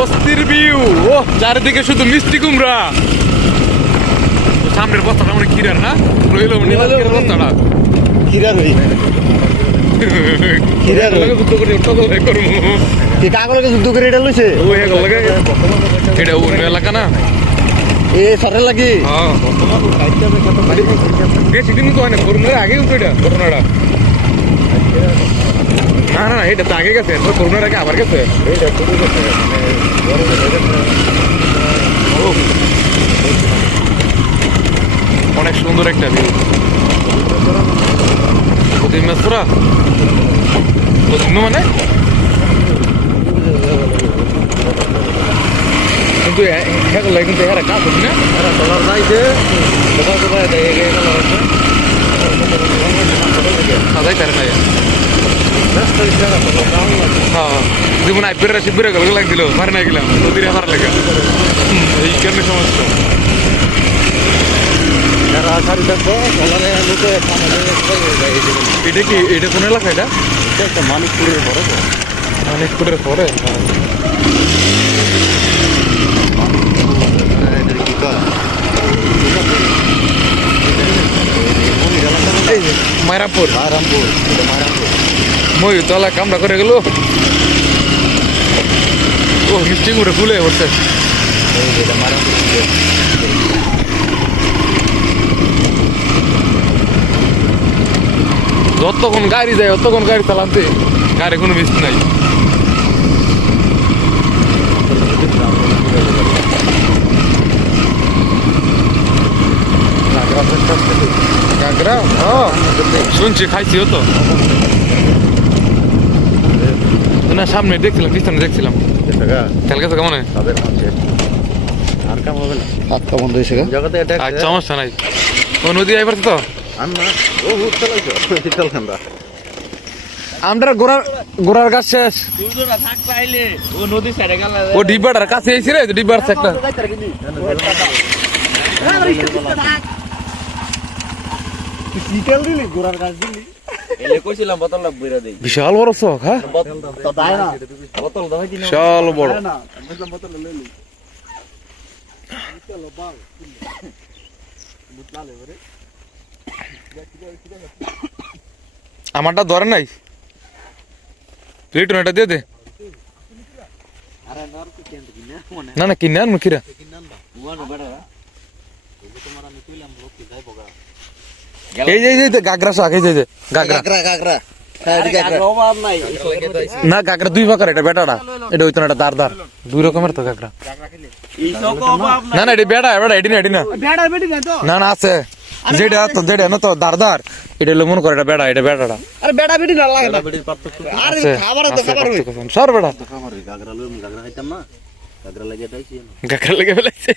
অস্থির ভিউ ও চারিদিকে শুধু মিষ্টি কুমড়া। সামনের বস্তাটা মানে কিরার না? রইল নীলাল কিরার বস্তাটা। কিরা রই কিরা রই লাগে যুদ্ধ করে উঠতে তো করব কি কাগলকে যুদ্ধ করে এটা লইছে? ও হে লাগে এটা অন্য এলাকা না? এ সরে লাগি? হ্যাঁ। বেশি দিন তো হয় না করোনার আগে উঠে এটা করোনাটা না না না, এটা তো আগে গেছে এরপর করোনার আগে আবার গেছে। ও। অনেক সুন্দর একটা ভিউ প্রতিদিন মেসরা প্রতিদিন মানে? কিন্তু কিন্তু হ্যাঁ কাজ হচ্ছে না? ডলার যাইছে তার নাই। হ্যাঁ যেমন আইপিএর শিবিরে গেল লাগ দিল মারে না গেলাম নদীর আমার লেগে এই কারণে সমস্যা এটা কি এটা কোন এলাকা এটা মানিকপুরের অনেক করে পরে এদের কি মই তলা কামড়া করে গেল। ও, মিষ্টি করে ফুলে মারামপুর যতক্ষণ গাড়ি যায় ততক্ষণ গাড়ি চালাতে গাড়ি কোনো মিস নাই। শুনছি খাইছিও তো। না সামনে দেখছিলাম পিছনে দেখছিলাম। টাকা তেল গেছে কেমন? তাদের আছে। আর কাম হবে না। হাতটা বন্ধ হয়েছে জগতে এটা আর সমস্যা নাই। ও নদী আইবার তো? আর না ও হুট চালাইছো। শীতল খান্দা। আমরা গোড়ার গোড়ার গাছ শেষ। দুজনা থাক পাইলে ও নদী সাইডে গেল ও ডিব্বাটার কাছে এসে রে ডিব্বার একটা শীতল দিলি গোড়ার গাছ দিলি? এলে কইছিলাম বোতল লাগ বইরা দেই। বিশাল বড় চক হ্যাঁ? বিশাল বড়। আমারটা ধরে নাই। প্লেট এটা দিয়ে দে। আরে নর কি কেন কি না। না না কিনে আন মুখিরা তোমার আমি কইলাম লোক যাইবো গা এই যে এই যে গাগরা শাক এই যে যে গাগরা। গাগরা গাগরা। হ্যাঁ না গাগরা দুই প্রকার এটা বেটাটা এটা হইতো না এটা দার দার। দুই রকমের তো গাগরা। না না এটা বেটা বেটা এটি না এটি না। বেড়া বেড়ি না তো। না না আছে। যেটা তো যেটা না তো দার দার। এটা হলো মনে করে এটা বেটা এটা বেটাটা। আরে বেড়া বেড়ি না লাগে না। আরে খাবার তো খাবার হই সর বেটা। খাবার হই গাগরা লই গাগরা খাইতাম না। গাগরা দাইছি গাগরা লেগে ফেলাইছে।